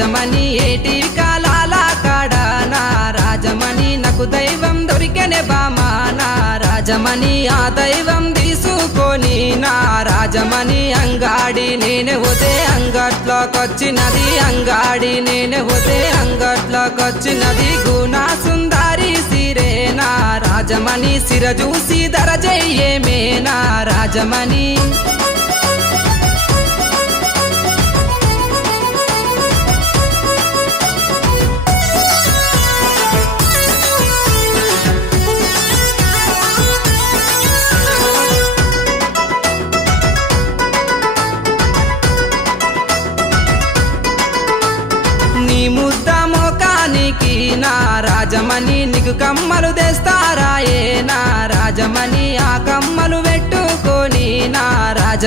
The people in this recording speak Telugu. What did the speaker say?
రాజమణి ఏటి కాలాల కాడ నా రాజమణి నాకు దైవం దొరికెనే బామా నా రాజమణి ఆ దైవం తీసుకొని నా రాజమణి అంగాడి నేనే పోతే అంగట్లోకొచ్చినది అంగాడి నేనే పోతే అంగట్లోకొచ్చినది గుణా సుందరి సిరే నా రాజమణి సిర చూసి ధర చెయ్యేమే నా రాజమణి నీ ముద్ద మోకానికి నా రాజమణి నీకు కమ్మలు తెస్తారాయే నా రాజమణి ఆ కమ్మ